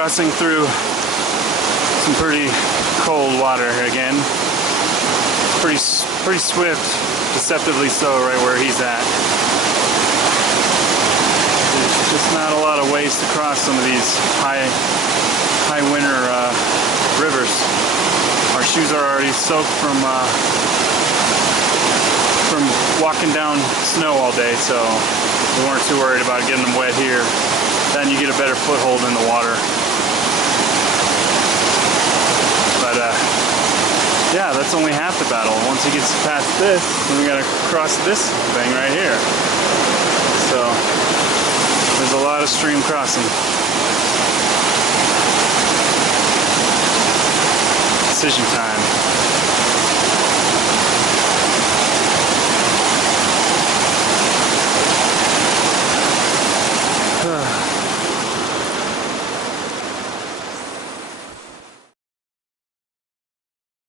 crossing through some pretty cold water again. Pretty swift, deceptively so, right where he's at. There's just not a lot of ways to cross some of these high winter rivers. Our shoes are already soaked from walking down snow all day, so we weren't too worried about getting them wet here. Then you get a better foothold in the water. But yeah, that's only half the battle. Once he gets past this, then we gotta cross this thing right here. So there's a lot of stream crossing. Decision time.